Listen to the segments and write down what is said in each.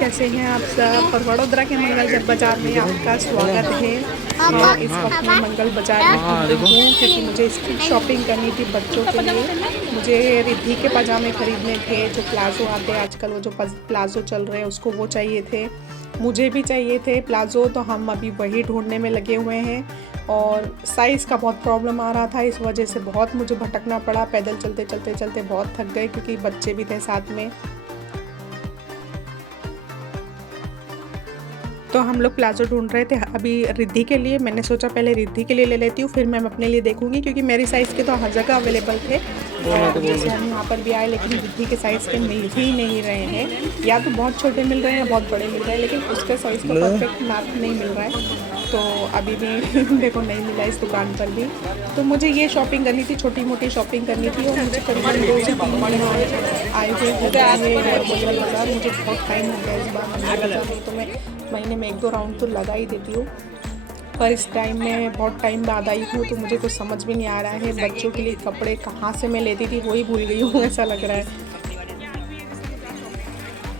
कैसे हैं आप सब। और वडोदरा के मंगल बाज़ार में आपका स्वागत है। इस वक्त मैं मंगल बाज़ार में घूम रही हूँ क्योंकि मुझे स्ट्रीट शॉपिंग करनी थी बच्चों के लिए। मुझे रिद्धि के पजामे खरीदने थे, जो प्लाज़ो आते हैं आजकल, वो जो प्लाज़ो चल रहे हैं उसको वो चाहिए थे। मुझे भी चाहिए थे प्लाज़ो, तो हम अभी वही ढूंढने में लगे हुए हैं। और साइज़ का बहुत प्रॉब्लम आ रहा था, इस वजह से बहुत मुझे भटकना पड़ा। पैदल चलते चलते चलते बहुत थक गए क्योंकि बच्चे भी थे साथ में। तो हम लोग प्लाज़ो ढूंढ रहे थे अभी रिद्धि के लिए। मैंने सोचा पहले रिद्धि के लिए ले लेती हूँ, फिर मैं अपने लिए देखूंगी क्योंकि मेरी साइज़ के तो हर जगह अवेलेबल थे। और जैसे हम यहाँ पर भी आए, लेकिन रिद्धि के साइज़ के मिल ही नहीं रहे हैं। या तो बहुत छोटे मिल रहे हैं या बहुत बड़े मिल रहे हैं, लेकिन उसके साइज़ का परफेक्ट मैप नहीं मिल रहा है। तो अभी भी देखो नहीं मिला इस दुकान पर भी। तो मुझे ये शॉपिंग करनी थी, छोटी मोटी शॉपिंग करनी थी। और मुझे करीबन 2 से 3 महीने आए हुए मंगल बाज़ार। मुझे बहुत टाइम हो गया इस बार मंगल बाज़ार, नहीं तो मैं महीने में 1-2 राउंड तो लगा ही देती हूँ। पर इस टाइम में बहुत टाइम बाद आई हूँ तो मुझे कुछ समझ भी नहीं आ रहा है। बच्चों के लिए कपड़े कहाँ से मैं लेती थी वही भूल गई हूँ, ऐसा लग रहा है।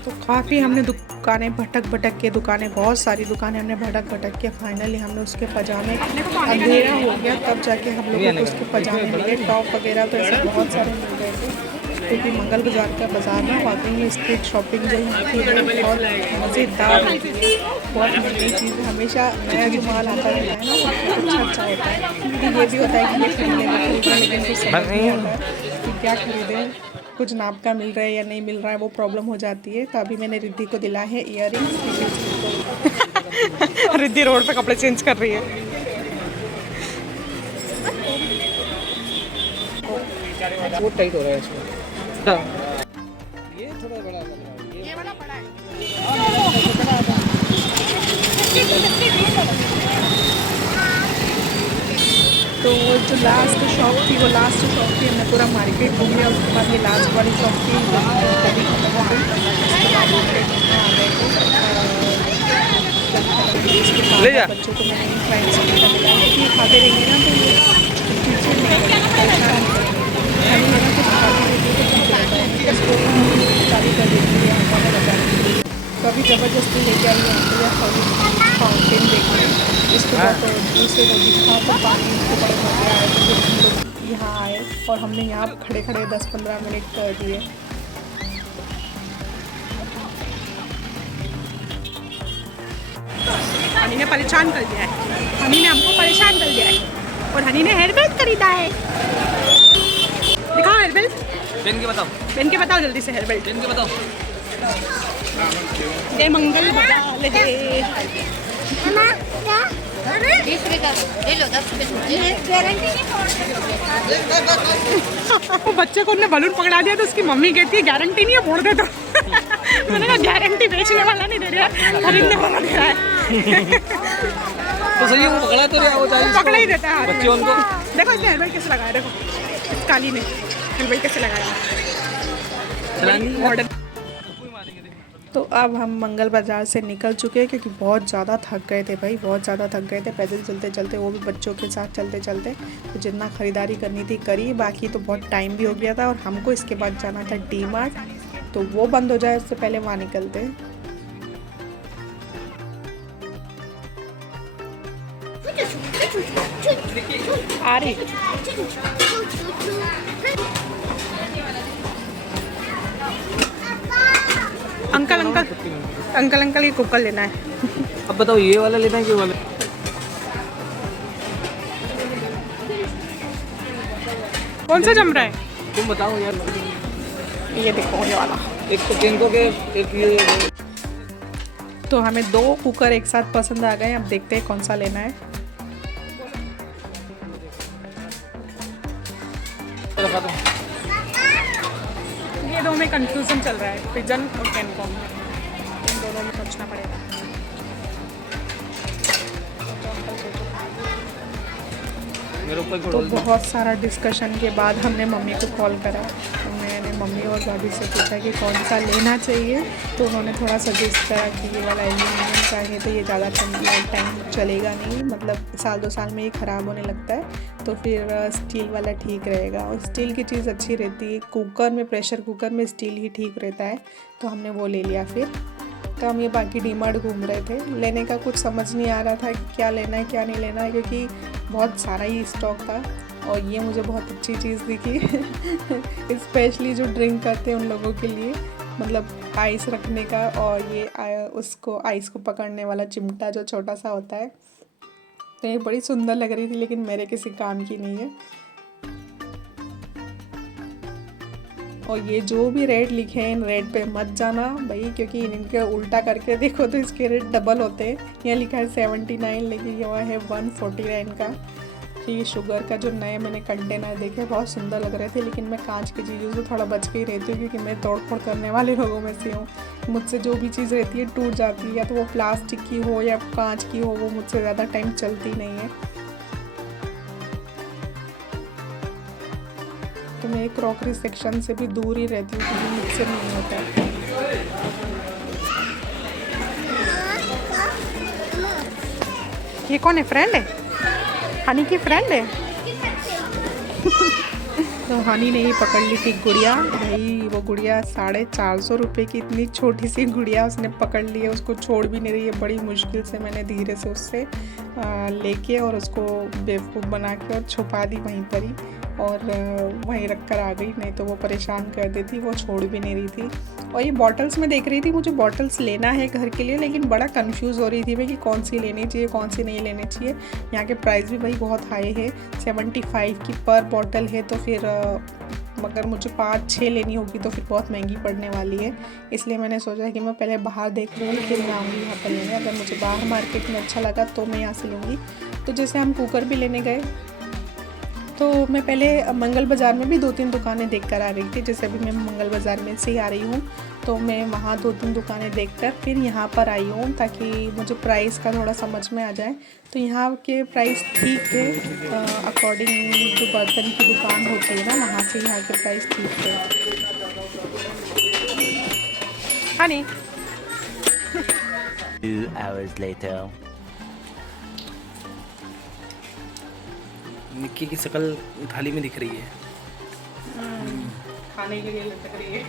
तो काफ़ी हमने दुकानें भटक के, बहुत सारी दुकानें हमने भटक के फाइनली हमने उसके पजामे, अंधेरा हो गया तब जाके हम लोगों को उसके पजामे मिले। टॉप वगैरह तो ऐसे बहुत सारे मिल गए थे क्योंकि मंगल बाज़ार का बाज़ार ना वाकई में स्ट्रीट शॉपिंग जो यहाँ की है बहुत मज़ेदार होती है। बहुत नई चीज़, हमेशा नया जो माल आता रहता है ना वो अच्छा होता है। क्योंकि ये भी होता है कि ये खरीदने लेकिन कुछ समझ नहीं आता है कि क्या खरीदें, कुछ नाप का मिल रहा है या नहीं मिल रहा है, वो प्रॉब्लम हो जाती है। तो अभी मैंने रिद्धि को दिला है इयररिंग्स। रिद्धि रोड पे कपड़े चेंज कर रही है। वो टाइट हो रहा है इसमें। ये थोड़ा बड़ा लग रहा है, ये वाला बड़ा है। तो जो लास्ट शॉप थी हमने पूरा मार्केट घूम लिया। उसके बाद ये लास्ट वाली शॉप थी तभी खत्म हो गई। ले जा बच्चों को मैंने फ्राइड चिकन का मिला क्योंकि खाते रहेंगे ना तो ये चालू कर देती है। तो अभी ज़बरदस्ती लेके आई है फाउंटेन देखने। इसके बाद दूसरे को दिखा तो पानी को बड़े मज़े आए। तो फिर हम लोग यहाँ आए और हमने यहाँ खड़े 10-15 मिनट कर दिए। हनी ने परेशान कर दिया है, हनी ने हमको परेशान कर दिया है। और हनी ने हेयर बेल्ट खरीदा है। दिखाओ हेयर बेल्ट, पहन के बताओ जल्दी से। हेयर बेल्ट पहन के बताओ। जय मंगल बाज़ार जय। 20 रुपये का ले लो, 10 रुपये गारंटी नहीं। वो बच्चे को उन्होंने बलून पकड़ा दिया तो उसकी मम्मी कहती है गारंटी नहीं है, फोड़ दे। तो मैंने कहा गारंटी बेचने वाला नहीं दे रहा है, खरीदने वाला दे रहा है। तो सही है, वो पकड़ा तो रहा, वो पकड़ा ही देता है बच्चे उनको। देखो इसने हेयर बेल्ट कैसे लगाया, देखो काली ने हेयर बेल्ट कैसे लगाया मॉडर्न। तो अब हम मंगल बाज़ार से निकल चुके हैं क्योंकि बहुत ज़्यादा थक गए थे भाई, बहुत ज़्यादा थक गए थे पैदल चलते चलते, वो भी बच्चों के साथ चलते चलते। तो जितना ख़रीदारी करनी थी करी, बाकी तो बहुत टाइम भी हो गया था। और हमको इसके बाद जाना था डी-मार्ट, तो वो बंद हो जाए उससे पहले वहाँ निकलते। आ रही अंकल ये कुकर लेना है। अब बताओ ये वाला लेना है कि वाला? कौन सा जम रहा है तुम बताओ यार। ये देखो ये वाला। एक तो टेंको के, एक ये। तो हमें 2 कुकर एक साथ पसंद आ गए। अब देखते हैं कौन सा लेना है। ये 2 में कंफ्यूजन चल रहा है, पिजन और कैनकॉम। इन दोनों में सोचना पड़ेगा। तो बहुत सारा डिस्कशन के बाद हमने मम्मी को कॉल करा। तो मैंने मम्मी और भाभी से पूछा कि कौन सा लेना चाहिए। तो उन्होंने थोड़ा सजेस्ट करा कि ये वाला एल्यूमिनियम चाहिए, तो ये ज़्यादा टाइम चलेगा नहीं, मतलब 1-2 साल में ये ख़राब होने लगता है। तो फिर स्टील वाला ठीक रहेगा, और स्टील की चीज़ अच्छी रहती है। कुकर में, प्रेशर कुकर में स्टील ही ठीक रहता है। तो हमने वो ले लिया फिर। तो हम ये बाकी डीमार्ट घूम रहे थे। लेने का कुछ समझ नहीं आ रहा था कि क्या लेना है क्या नहीं लेना है, क्योंकि बहुत सारा ही स्टॉक था। और ये मुझे बहुत अच्छी चीज़ दिखी स्पेशली जो ड्रिंक करते हैं उन लोगों के लिए, मतलब आइस रखने का, और ये उसको आइस को पकड़ने वाला चिमटा जो छोटा सा होता है। तो ये बड़ी सुंदर लग रही थी, लेकिन मेरे किसी काम की नहीं है। और ये जो भी रेट लिखे हैं इन रेट पे मत जाना भाई, क्योंकि इनके उल्टा करके देखो तो इसके रेट डबल होते हैं। यहाँ लिखा है 79, लेकिन यहाँ है 149 का। ये शुगर का जो नए मैंने कंटेनर देखे बहुत सुंदर लग रहे थे, लेकिन मैं कांच की चीज़ों से थोड़ा बच के ही रहती हूँ, क्योंकि मैं तोड़ फोड़ करने वाले लोगों में से हूँ। मुझसे जो भी चीज़ रहती है टूट जाती है, या तो वो प्लास्टिक की हो या कांच की हो, वो मुझसे ज़्यादा टाइम चलती नहीं है। तो मैं क्रॉकरी सेक्शन से भी दूर ही रहती हूँ, क्योंकि मुझसे नहीं होता। ये कौन है, फ्रेंड है? हनी की फ्रेंड है। तो हनी ने ही पकड़ ली थी गुड़िया भाई। वो गुड़िया 450 रुपये की इतनी छोटी सी गुड़िया उसने पकड़ ली है, उसको छोड़ भी नहीं रही है। बड़ी मुश्किल से मैंने धीरे से उससे लेके और उसको बेवकूफ़ बना के और छुपा दी वहीं पर ही, और वहीं रख कर आ गई, नहीं तो वो परेशान कर देती, वो छोड़ भी नहीं रही थी। और ये बॉटल्स में देख रही थी, मुझे बॉटल्स लेना है घर के लिए, लेकिन बड़ा कंफ्यूज हो रही थी मैं कि कौन सी लेनी चाहिए कौन सी नहीं लेनी चाहिए। यहाँ के प्राइस भी भाई बहुत हाई है, 75 की पर बॉटल है। तो फिर अगर मुझे 5-6 लेनी होगी तो फिर बहुत महंगी पड़ने वाली है। इसलिए मैंने सोचा कि मैं पहले बाहर देख लूँगी, फिर मैं आऊँगी यहाँ पर लेने। अगर मुझे बाहर मार्केट में अच्छा लगा तो मैं यहाँ से लूँगी। तो जैसे हम कुकर भी लेने गए, तो मैं पहले मंगल बाज़ार में भी 2-3 दुकानें देख कर आ रही थी। जैसे अभी मैं मंगल बाज़ार में से ही आ रही हूँ, तो मैं वहाँ 2-3 दुकानें देखकर फिर यहाँ पर आई हूँ, ताकि मुझे प्राइस का थोड़ा समझ में आ जाए। तो यहाँ के प्राइस ठीक थे, अकॉर्डिंग जो बर्तन की दुकान होती है ना, वहाँ से यहाँ के प्राइस ठीक थे। Honey 2 hours later. निक्की की शक्ल थाली में दिख रही है, खाने के लिए लटक रही है।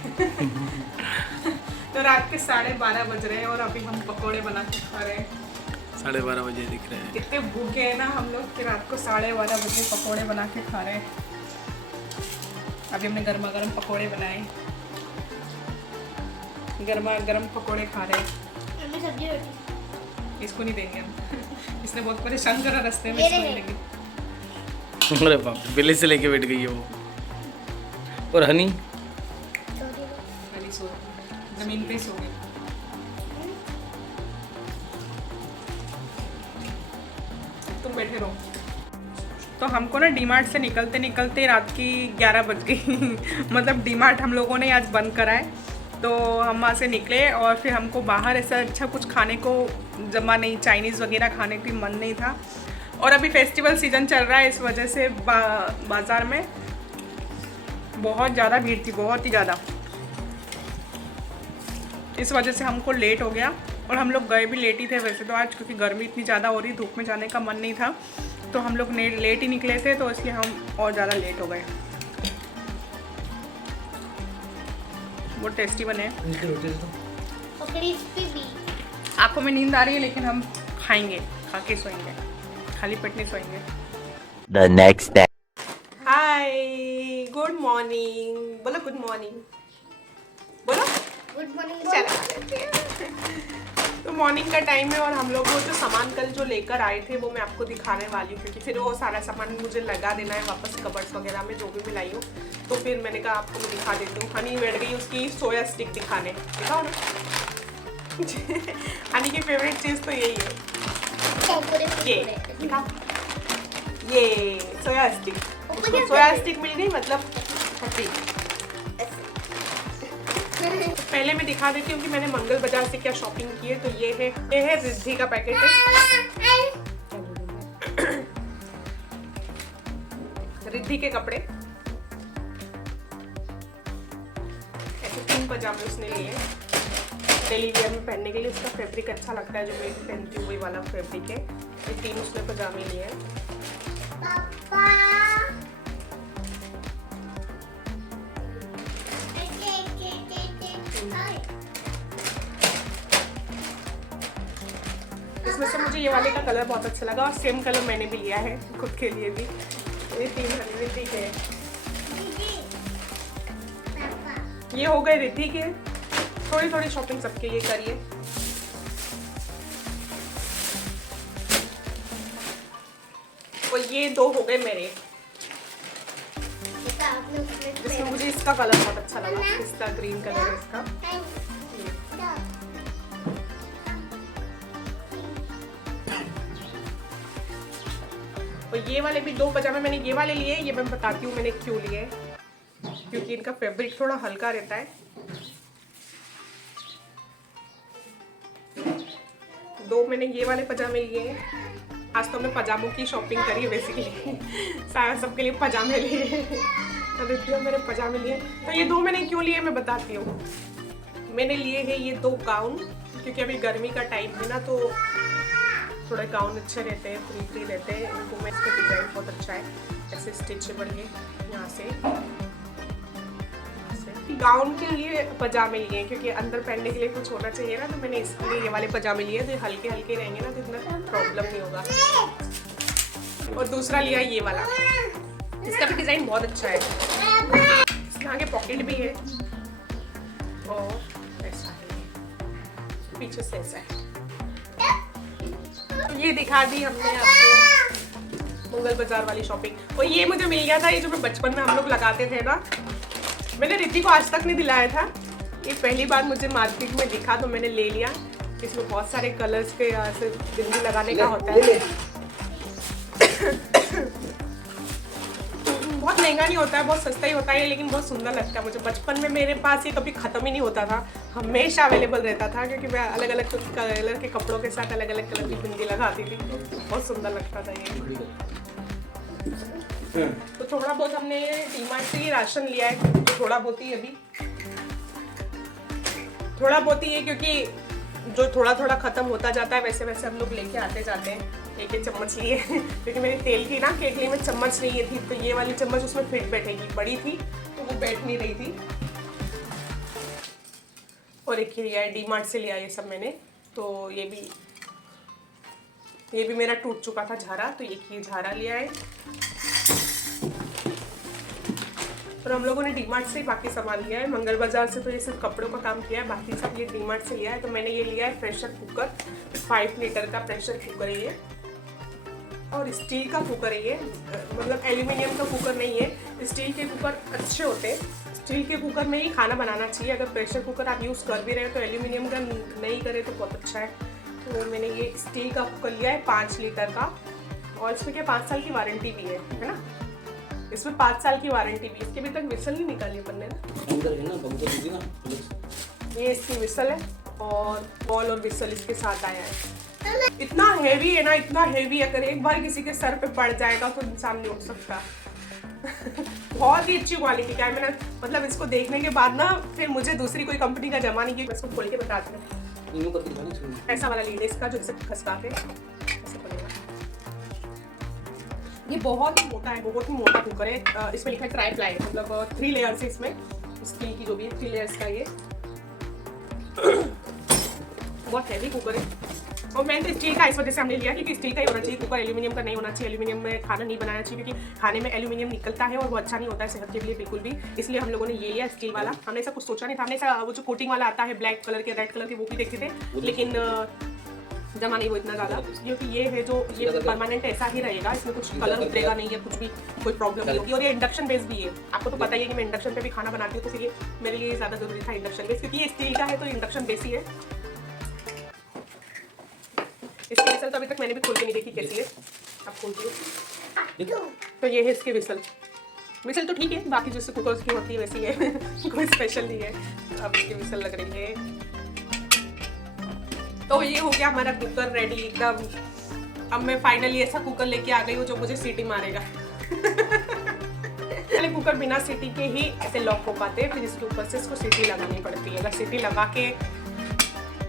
तो रात के 12:30 बज रहे हैं और अभी हम पकोड़े बना के खा रहे हैं। 12:30 बजे दिख रहे हैं। इतने भूखे हैं ना हम लोग कि रात को 12:30 बजे पकोड़े बना के खा रहे हैं। अभी हमने गर्मा गर्म पकोड़े बनाए, गर्मा गर्म पकोड़े खा रहे हैं। इसको नहीं देंगे हम, इसने बहुत परेशान करा रास्ते में, इसको नहीं देंगे। अरे बाप रे, बिल्ली से लेके बैठ गई है वो। और हनी सो जमीन पे सो गई। तुम बैठे रहो। तो हमको ना डीमार्ट से निकलते निकलते रात की 11 बज गई। मतलब डीमार्ट हम लोगों ने आज बंद करा है, तो हम वहाँ से निकले और फिर हमको बाहर ऐसा अच्छा कुछ खाने को जमा नहीं, चाइनीज़ वगैरह खाने की मन नहीं था। और अभी फेस्टिवल सीज़न चल रहा है, इस वजह से बाज़ार में बहुत ज़्यादा भीड़ थी, बहुत ही ज़्यादा। इस वजह से हमको लेट हो गया, और हम लोग गए भी लेट ही थे वैसे तो आज, क्योंकि गर्मी इतनी ज़्यादा हो रही, धूप में जाने का मन नहीं था। तो हम लोग लेट ही निकले थे, तो इसलिए हम और ज़्यादा लेट हो गए। बहुत टेस्टी बने हैं। आँखों में नींद आ रही है, लेकिन हम खाएंगे, खा के सोएंगे, खाली पेट नहीं सोएंगे। The next day. Hi, good morning. बोलो गुड मॉर्निंग, बोलो गुड मॉर्निंग। तो मॉर्निंग का टाइम है, और हम लोग वो जो सामान कल जो लेकर आए थे वो मैं आपको दिखाने वाली हूँ, क्योंकि फिर वो सारा सामान मुझे लगा देना है वापस कबर्ड्स वगैरह में जो भी मैं लाई हूँ। तो फिर मैंने कहा आपको मैं दिखा देती हूँ। हनी बैठ गई उसकी सोया स्टिक दिखाने, दिखाओ ना। हनी की फेवरेट चीज़ तो यही है, ये दिखाओ, ये सोया स्टिक। उसको सोया स्टिक मिल गई, मतलब हैप्पी। पहले मैं दिखा देती हूँ कि मैंने मंगल बाजार से क्या शॉपिंग की है। तो ये है रिद्धि का पैकेट है, रिद्धि के कपड़े। ऐसे 3 पजामे उसने लिए डेली वेयर में पहनने के लिए। उसका फैब्रिक अच्छा लगता है, जो मैं पहनती हूँ वही वाला फैब्रिक है। ये 3 उसने पजामे लिए हैं। इसमें से मुझे ये वाले का कलर बहुत अच्छा लगा और सेम कलर मैंने भी लिया है खुद के लिए भी। ये 3 रिद्धि के हैं। ये हो गए रिद्धि के। थोड़ी थोड़ी शॉपिंग सबके लिए करिए। और ये 2 हो गए मेरे। इसमें मुझे इसका कलर बहुत अच्छा लगा, इसका ग्रीन कलर है इसका। और ये वाले भी 2 पजामे मैंने ये वाले लिए, ये मैं बताती हूँ मैंने क्यों लिए, क्योंकि इनका फैब्रिक थोड़ा हल्का रहता है। 2 मैंने ये वाले पजामे लिए हैं। आज तो हमने पजामों की शॉपिंग करी है बेसिकली। सारा सबके लिए पजामे लिए। तो देखिए मैंने पजामे लिए। तो ये 2 मैंने क्यों लिए मैं बताती हूँ। मैंने लिए हैं ये 2 गाउन, क्योंकि अभी गर्मी का टाइम है ना, तो थोड़े गाउन अच्छे रहते हैं, फ्री रहते हैं। इनको मैं, इसका डिज़ाइन बहुत अच्छा है, ऐसे स्टिचेबल है यहाँ से। गाउन के लिए पजामे लिए क्योंकि अंदर पहनने के लिए कुछ होना चाहिए ना, तो मैंने इसके लिए ये वाले पजामे लिए। तो हल्के हल्के रहेंगे ना, तो इतना प्रॉब्लम नहीं होगा। और दूसरा लिया ये वाला, इसका भी डिज़ाइन बहुत अच्छा है। इसमें आगे पॉकेट भी है और ऐसा है, पीछे से ऐसा है। तो ये दिखा दी हमने आपको मंगल बाजार वाली शॉपिंग। और ये मुझे मिल गया था, ये जो मैं बचपन में हम लोग लगाते थे ना, मैंने रिद्धि को आज तक नहीं दिलाया था। ये पहली बार मुझे मार्केट में दिखा तो मैंने ले लिया। इसमें बहुत सारे कलर्स के ऐसे बिंदी लगाने का होता है। बहुत महंगा नहीं होता है, बहुत सस्ता ही होता है, लेकिन बहुत सुंदर लगता है मुझे। बचपन में मेरे पास ये कभी ख़त्म ही नहीं होता था, हमेशा अवेलेबल रहता था, क्योंकि मैं अलग अलग कलर के कपड़ों के साथ अलग अलग कलर की बिंदी लगाती थी। बहुत सुंदर लगता था ये। तो थोड़ा बहुत हमने डीमार्ट से ही राशन लिया है, तो थोड़ा बहुत ही अभी थोड़ा बहुत ही है, क्योंकि जो थोड़ा थोड़ा ख़त्म होता जाता है वैसे वैसे हम लोग लेके आते जाते हैं। एक चम्मच लिए क्योंकि मेरी तेल की ना केतली में चम्मच नहीं थी, तो ये वाली चम्मच उसमें फिट बैठेगी, बड़ी थी तो वो बैठ नहीं रही थी। और एक ही लिया है, डीमार्ट से लिया ये सब मैंने। तो ये भी मेरा टूट चुका था झारा, तो एक ये झारा लिया है। और हम लोगों ने डीमार्ट से ही बाकी सामान लिया है। मंगल बाजार से तो ये सिर्फ कपड़ों का काम किया है, बाकी सब ये डीमार्ट से लिया है। तो मैंने ये लिया है प्रेशर कुकर, 5 लीटर का प्रेशर कुकर है ये, और स्टील का कुकर है ये, मतलब एल्यूमिनियम का कुकर नहीं है। स्टील के कुकर अच्छे होते हैं, स्टील के कुकर में ही खाना बनाना चाहिए। अगर प्रेशर कुकर आप यूज़ कर भी रहे हो तो एल्यूमिनियम का नहीं करे तो बहुत अच्छा है। तो मैंने ये स्टील का कुकर लिया है 5 लीटर का, और इसमें क्या 5 साल की वारंटी भी है ना। इसमें 5 साल की वारंटी भी। इसके अभी तक विसल नहीं निकाली अपन ने ना। ये इसकी विसल है और बॉल और विसल इसके साथ आया है। इतना हेवी है ना, इतना हेवी, अगर एक बार किसी के सर पे पड़ जाएगा तो इंसान नहीं उठ सकता। बहुत ही अच्छी क्वालिटी का है। मैंने मतलब इसको देखने के बाद ना फिर मुझे दूसरी कोई कंपनी का जमा नहीं, कि मैं इसको खोल के बताती हूँ। ऐसा वाला लीड है इसका, जो इसे खसका के ऐसे बनेगा। ये बहुत ही मोटा है, बहुत ही मोटा कुकर है। इसमें लिखा है ट्राई प्लाई, मतलब 3 लेयर्स है इसमें, स्टील की जो भी है 3 लेयर्स का ये। बहुत हैवी कुकर है। और मैंने तो स्टील का इस वजह से हमने लिया क्योंकि स्टील का ही होना चाहिए कुकर, एल्यूमिनियम का नहीं होना चाहिए। एल्यूमिनियम में खाना नहीं बनाना चाहिए, क्योंकि खाने में एल्यूमिनियम निकलता है और वो अच्छा नहीं होता है सेहत के लिए बिल्कुल भी। इसलिए हम लोगों ने ये लिया स्टील वाला। हमने ऐसा कुछ सोचा नहीं था। हमने ऐसा वो जो कोटिंग वाला आता है ब्लैक कलर के, रेड कलर के, वो भी देखे थे, लेकिन जमा नहीं वो इतना ज़्यादा, क्योंकि ये है जो ये परमानेंट ऐसा ही रहेगा, इसमें कुछ कलर उतरेगा नहीं या कुछ भी कोई प्रॉब्लम नहीं होगी। और ये इंडक्शन बेस भी है, आपको तो पता ही है कि मैं इंडक्शन पे भी खाना बनाती हूँ, तो फिर ये मेरे लिए ज़्यादा ज़रूरी था इंडक्शन बेस, क्योंकि ये स्टील का है तो इंडक्शन बेस ही है। इसकी विसल तो अभी तक मैंने भी खोल के नहीं देखी कैसी है, आप खोलती हो। तो ये है इसकी विसल तो ठीक है, बाकी जैसे कुकर की होती है वैसी है, कोई स्पेशल नहीं है। अब इसकी विसल लग रही है। तो ये हो गया हमारा कुकर रेडी एकदम। अब मैं फाइनली ऐसा कुकर लेके आ गई हूँ जो मुझे सीटी मारेगा। पहले कुकर बिना सीटी के ही ऐसे लॉक हो पाते हैं, फिर इसके ऊपर से इसको सीटी लगानी पड़ती है। अगर सीटी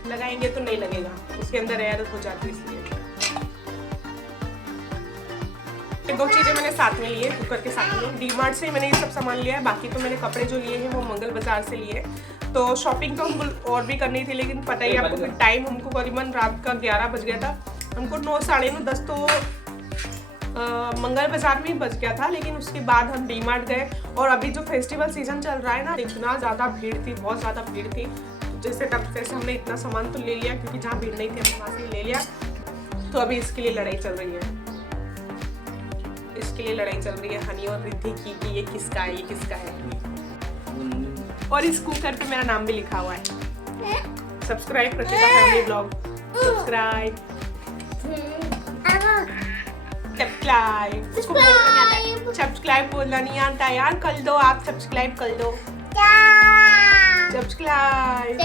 लगाएंगे तो नहीं लगेगा, उसके अंदर एयर हो जाती है। इसलिए ये 2 चीज़ें मैंने साथ में लिए, कुकर के साथ में। डीमार्ट से मैंने ये सब सामान लिया है, बाकी तो मैंने कपड़े जो लिए हैं वो मंगल बाजार से लिए। तो शॉपिंग तो हमको और भी करनी थी, लेकिन पता ही आपको कि टाइम हमको करीबन रात का 11 बज गया था। हमको 9 साढ़े 9 10 तो मंगल बाजार में ही बच गया था। लेकिन उसके बाद हम डीमार्ट गए, और अभी जो फेस्टिवल सीजन चल रहा है ना, इतना ज़्यादा भीड़ थी, बहुत ज़्यादा भीड़ थी। जैसे तब जैसे हमने इतना सामान तो ले लिया, क्योंकि जहाँ भीड़ नहीं थी हमने वहाँ से ले लिया। तो अभी इसके लिए लड़ाई चल रही है, इसके लिए लड़ाई चल रही है हनी और रिद्धि की कि ये किसका है, ये किसका है। और इस कुकर पे मेरा नाम भी लिखा हुआ है। सब्सक्राइब प्रतिभा फैमिली ब्लॉग, सब्सक्राइब सब्सक्राइब। उसको बोलना नहीं आता है, सब्सक्राइब बोलना नहीं आता यार। कर दो आप, सब्सक्राइब कर दो, सब्सक्राइब।